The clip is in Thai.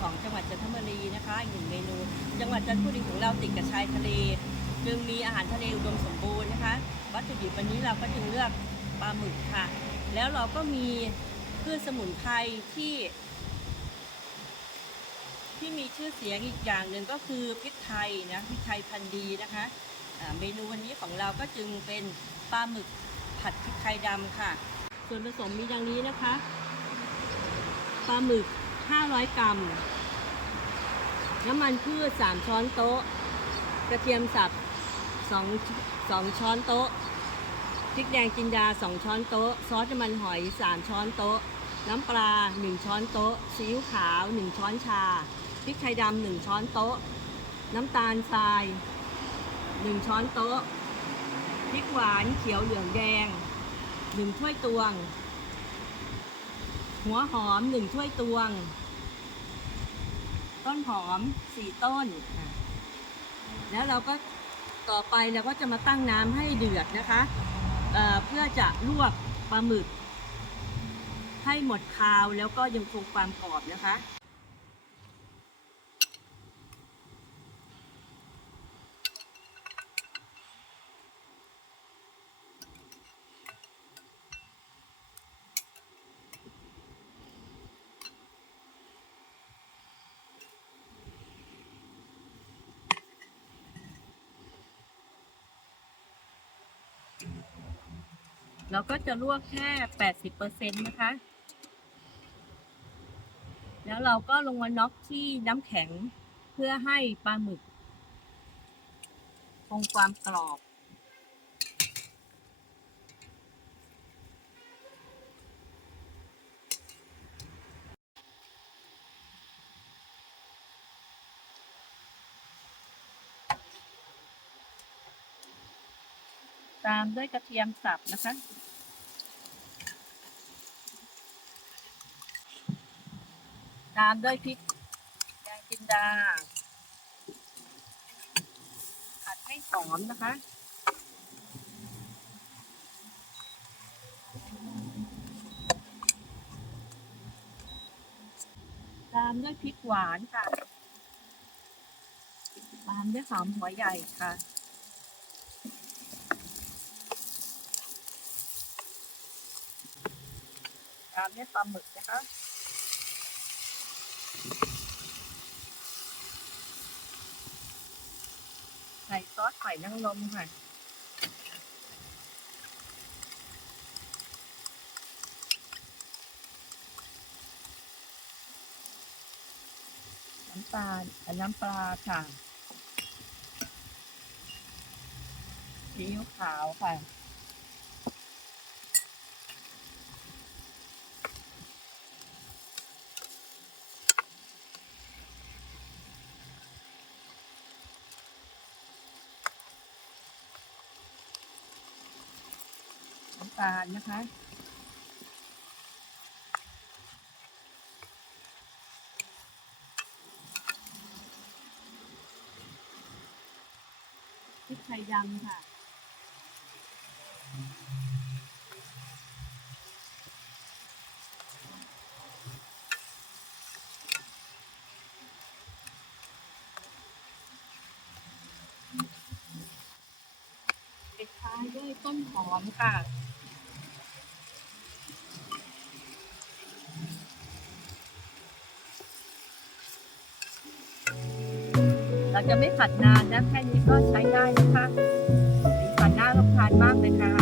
ของจังหวัดจันทบุรีนะคะอีกหนึ่งเมนู จังหวัดจันทบุรีของเราติดกับชายทะเล จึงมีอาหารทะเลอุดมสมบูรณ์นะคะ วัตถุดิบวันนี้เราก็จึงเลือกปลาหมึกค่ะ แล้วเราก็มีพืชสมุนไพรที่ ที่มีชื่อเสียงอีกอย่างหนึ่งก็คือพริกไทยนะพริกไทยพันธุ์ดีนะคะเมนูวันนี้ของเราก็จึงเป็นปลาหมึกผัดพริกไทยดำค่ะ ส่วนผสมมีดังนี้นะคะปลาหมึก 500 กรัม น้ำมันพืช 3 ช้อนโต๊ะ กระเทียมสับ2 2ช้อนโต๊ะ พริกแดงจินดา 2 ช้อนโต๊ะ ซอสน้ำมันหอย 3 ช้อนโต๊ะ น้ำปลา 1 ช้อนโต๊ะ ซีอิ๊วขาว 1 ช้อนชา พริกไทยดำ 1 ช้อนโต๊ะ น้ำตาลทราย 1 ช้อนโต๊ะ พริกหวานเขียวเหลืองแดง 1 ถ้วยตวง หัวหอมหนึ่งถ้วยตวง ต้นหอมสี่ต้น แล้วเราก็ต่อไปเราก็จะมาตั้งน้ำให้เดือดนะคะเเพื่อจะลวกปลาหมึก ให้หมดคาวแล้วก็ยังคงความกรอบนะคะ เราก็จะลวกแค่ 80%นะคะ แล้วเราก็ลงมาน็อกที่น้ำแข็งเพื่อให้ปลาหมึก คงความกรอบ ตามด้วยกระเทียมสับนะคะ ตามด้วยพริกแดงจินดาผัดให้หอมนะคะ ตามด้วยพริกหวานค่ะ ตามด้วยหอมหัวใหญ่ค่ะามด้วยปลาหมึกนะคะใส่ซอสไข่นางรมค่ะน้ำตาลน้ำปลาค่ะซีอิ๊วขาวค่ะ น้ำตาลนะคะพริกไทยดำค่ะปิดท้ายด้วยต้นหอมค่ะ เราจะไม่ผัดนานนะแค่นี้ก็ใช้ได้นะคะสีสันน่ารับทานมากเลยค่ะ